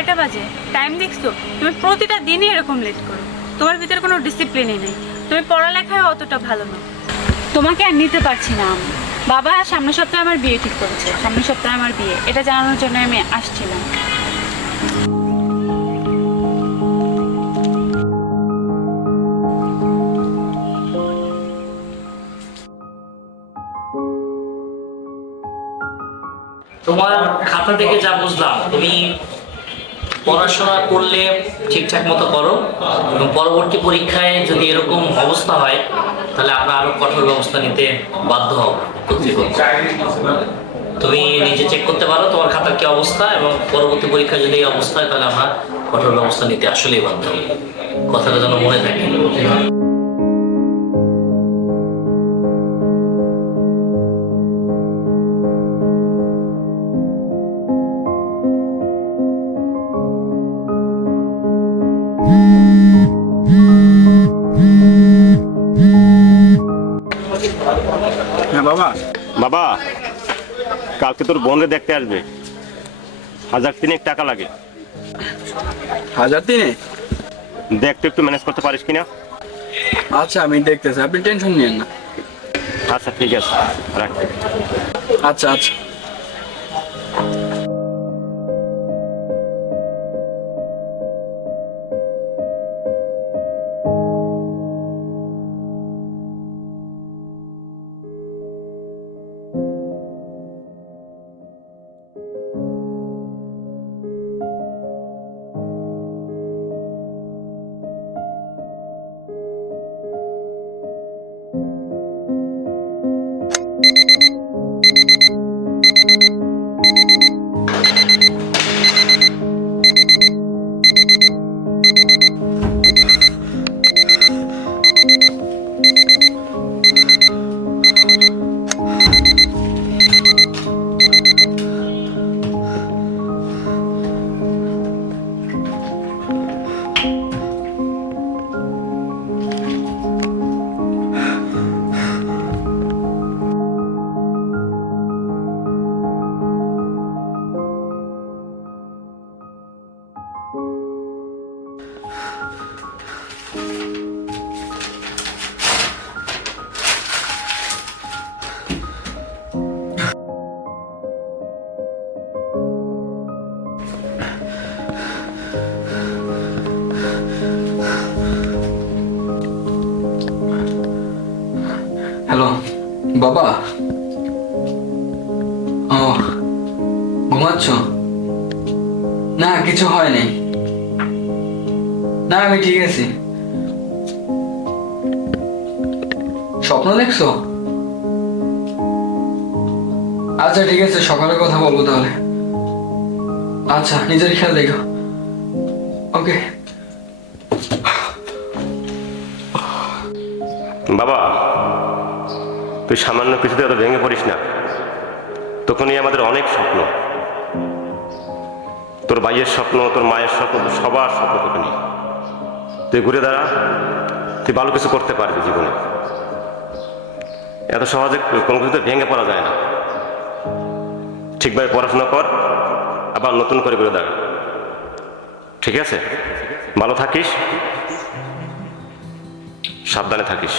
কয়টা বাজে? টাইম দেখছো? তুমি প্রতিটা দিনই এরকম লেট করো। তোমার ভিতরে কোনো ডিসিপ্লিনই নেই। তুমি পড়ালেখায় অতটা ভালো না। তোমাকে আর নিতে পারছি না আমি। বাবা সামনের সপ্তাহে আমার বিয়ে ঠিক করেছে, সামনের সপ্তাহে আমার বিয়ে, এটা জানানোর জন্য আমি আসছিলাম। তোমার খাতা থেকে যা বুঝলাম, তুমি পড়াশোনা করলে ঠিকঠাক মতো করো এবং পরবর্তী পরীক্ষায় যদি এরকম অবস্থা হয় তাহলে আমরা আরো কঠোর ব্যবস্থা নিতে বাধ্য হব কর্তৃপক্ষ। তুমি নিজে চেক করতে পারো তোমার খাতার কি অবস্থা, এবং পরবর্তী পরীক্ষায় যদি এই অবস্থা হয় তাহলে আমরা কঠোর ব্যবস্থা নিতে আসলেই বাধ্য হব। কথাটা যেন মনে থাকে। হ্যাঁ বাবা। বাবা, কালকে তোর বোনকে দেখতে আসবে, 1,000 টাকা লাগে। 1,000? দেখতে একটু ম্যানেজ করতে পারিস কিনা? আচ্ছা আমি দেখতেছি, আপনি টেনশন নিয়েন না। আচ্ছা ঠিক আছে, রাখ। আচ্ছা আচ্ছা। হ্যালো বাবা। ও ঘুমাচ্ছ? না কিছু হয়নি, না আমি ঠিক আছি। স্বপ্ন দেখছো? আচ্ছা ঠিক আছে, সকালে কথা বলবো তাহলে। আচ্ছা নিজের খেয়াল রেখো। ওকে। বাবা, তুই সামান্য কিছুতে এত ভেঙে পড়িস না। তখনই আমাদের অনেক স্বপ্ন, তোর ভাইয়ের স্বপ্ন, তোর মায়ের স্বপ্ন, তোর সবার স্বপ্ন তোকে নিয়ে। তুই ঘুরে দাঁড়া, তুই ভালো কিছু করতে পারবি জীবনে। এত সহজে কোনো কিছুতে ভেঙে পড়া যায় না। ঠিকভাবে পড়াশোনা কর, আবার নতুন করে ঘুরে দাঁড়া। ঠিক আছে? ভালো থাকিস, সাবধানে থাকিস।